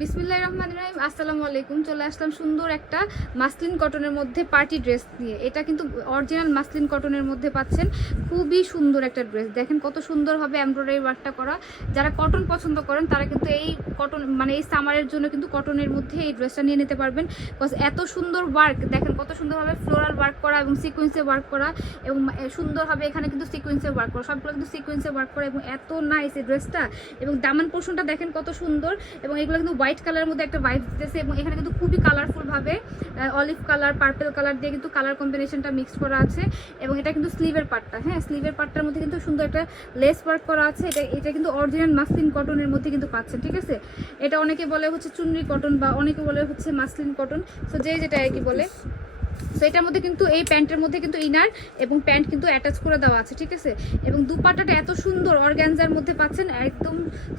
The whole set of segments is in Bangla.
বিসমিল্লাহির রহমানির রহিম। আসসালামু আলাইকুম। চলে আসলাম সুন্দর একটা মাসলিন কটনের মধ্যে পার্টি ড্রেস নিয়ে। এটা কিন্তু অরিজিনাল মাসলিন কটনের মধ্যে পাচ্ছেন। খুবই সুন্দর একটা ড্রেস, দেখেন কত সুন্দর হবে এমব্রয়ডারি ওয়ার্কটা করা। যারা কটন পছন্দ করেন তারা কিন্তু এই কটন মানে এই সামারের জন্য কিন্তু কটনের মধ্যে এই ড্রেসটা নিয়ে নিতে পারবেন। এত সুন্দর ওয়ার্ক, দেখেন কত সুন্দরভাবে ফ্লোরাল ওয়ার্ক করা এবং সিকোয়েন্সে ওয়ার্ক করা, এবং সুন্দরভাবে এখানে কিন্তু সিকোয়েন্সে ওয়ার্ক করা, সবগুলো কিন্তু সিকোয়েন্সে ওয়ার্ক করা, এবং এত নাইস এই ড্রেসটা। এবং দামান পোর্শনটা দেখেন কত সুন্দর, এবং এগুলো কিন্তু হোয়াইট কালারের মধ্যে একটা ভাইব দিতেছে, এবং এখানে কিন্তু খুবই কালারফুলভাবে অলিভ কালার পার্পল কালার দিয়ে কিন্তু কালার কম্বিনেশনটা মিক্সড করা আছে। এবং এটা কিন্তু স্লিভের পার্টটা, হ্যাঁ স্লিভের পার্টটার মধ্যে কিন্তু সুন্দর একটা লেস ওয়ার্ক করা আছে। এটা কিন্তু অরিজিনাল মাসলিন কটনের মধ্যে কিন্তু পাচ্ছেন, ঠিক আছে। এটা অনেকে বলে হচ্ছে চুনরি কটন, বা অনেকে বলে হচ্ছে মাসলিন কটন, তো যে যেটা আর কি বলে। তো এটার মধ্যে কিন্তু এই প্যান্টের মধ্যে কিন্তু ইনার এবং প্যান্ট কিন্তু অ্যাটাচ করে দেওয়া আছে, ঠিক আছে। এবং দুপাট্টাটা এত সুন্দর অর্গানজার মধ্যে পাচ্ছেন, একদম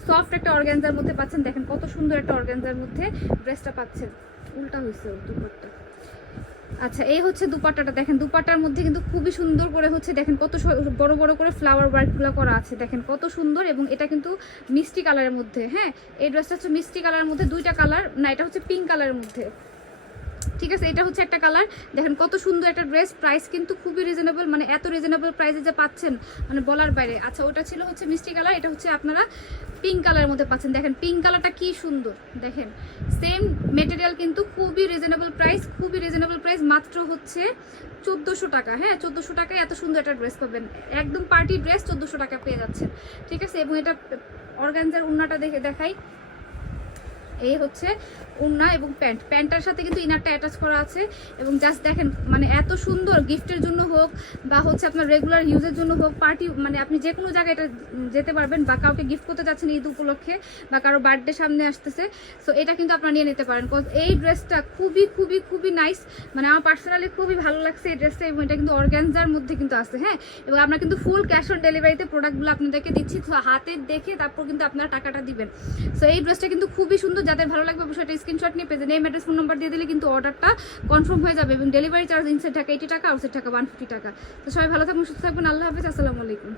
সফট একটা অর্গানজার মধ্যে পাচ্ছেন। দেখেন কত সুন্দর একটা অর্গানজার মধ্যে ড্রেসটা পাচ্ছেন। উল্টা হয়েছে দুপাট্টা। আচ্ছা, এই হচ্ছে দুপাট্টাটা, দেখেন দুপাট্টার মধ্যে কিন্তু খুবই সুন্দর করে হচ্ছে, দেখেন কত বড় বড় করে ফ্লাওয়ার ওয়ার্কগুলো করা আছে, দেখেন কত সুন্দর। এবং এটা কিন্তু মিষ্টি কালারের মধ্যে, হ্যাঁ এই ড্রেসটা হচ্ছে মিষ্টি কালারের মধ্যে, দুইটা কালার না, এটা হচ্ছে পিঙ্ক কালারের মধ্যে, ঠিক আছে। এটা হচ্ছে একটা কালার, দেখেন কত সুন্দর একটা ড্রেস। প্রাইস কিন্তু খুবই রিজনেবল, মানে এত রিজনেবল প্রাইসে যে পাচ্ছেন মানে বলার বাইরে। আচ্ছা, ওটা ছিল হচ্ছে মিষ্টি কালার, এটা হচ্ছে আপনারা পিঙ্ক কালারের মধ্যে পাচ্ছেন। দেখেন পিঙ্ক কালারটা কি সুন্দর, দেখেন সেম মেটেরিয়াল কিন্তু খুবই রিজনেবল প্রাইস, খুবই রিজনেবল প্রাইস, মাত্র হচ্ছে 1400 টাকা। হ্যাঁ 1400 টাকায় এত সুন্দর একটা ড্রেস পাবেন, একদম পার্টি ড্রেস 1400 টাকা পেয়ে যাচ্ছেন, ঠিক আছে। এবং এটা অর্গানজার উন্নাটা দেখাই, এই হচ্ছে উন্না এবং প্যান্টটার সাথে কিন্তু ইনারটা অ্যাটাচ করা আছে। এবং জাস্ট দেখেন মানে এত সুন্দর, গিফটের জন্য হোক বা হচ্ছে আপনার রেগুলার ইউজের জন্য হোক, পার্টি মানে আপনি যে কোনো জায়গায় এটা যেতে পারবেন, বা কাউকে গিফট করতে চাচ্ছেন ঈদ উপলক্ষে, বা কারো বার্থডে সামনে আসতেছে, সো এটা কিন্তু আপনারা নিয়ে নিতে পারেন। এই ড্রেসটা খুবই খুবই খুবই নাইস, মানে আমার পার্সোনালি খুবই ভালো লাগছে এই ড্রেসটা। এবং এটা কিন্তু অর্গানজার মধ্যে কিন্তু আছে, হ্যাঁ। এবং আমরা কিন্তু ফুল ক্যাশ অন ডেলিভারিতে প্রোডাক্টগুলো আপনাদেরকে দিচ্ছি, তো হাতে দেখে তারপর কিন্তু আপনারা টাকাটা দিবেন। সো এই ড্রেসটা কিন্তু খুবই সুন্দর, যাদের ভালো লাগবে বিষয়টা স্ক্রিনশট নিয়ে পেজে নেম অ্যাড্রেস ফোন নাম্বার দিয়ে দিলে কিন্তু অর্ডারটা কনফার্ম হয়ে যাবে। এবং ডেলিভারি চার্জ ইনসাইড টাকা 80 টাকা, আউটসাইড টাকা 150 টাকা। তো সবাই ভালো থাকবেন, সুস্থ থাকবেন, আল্লাহ হাফেজ, আসসালামু আলাইকুম।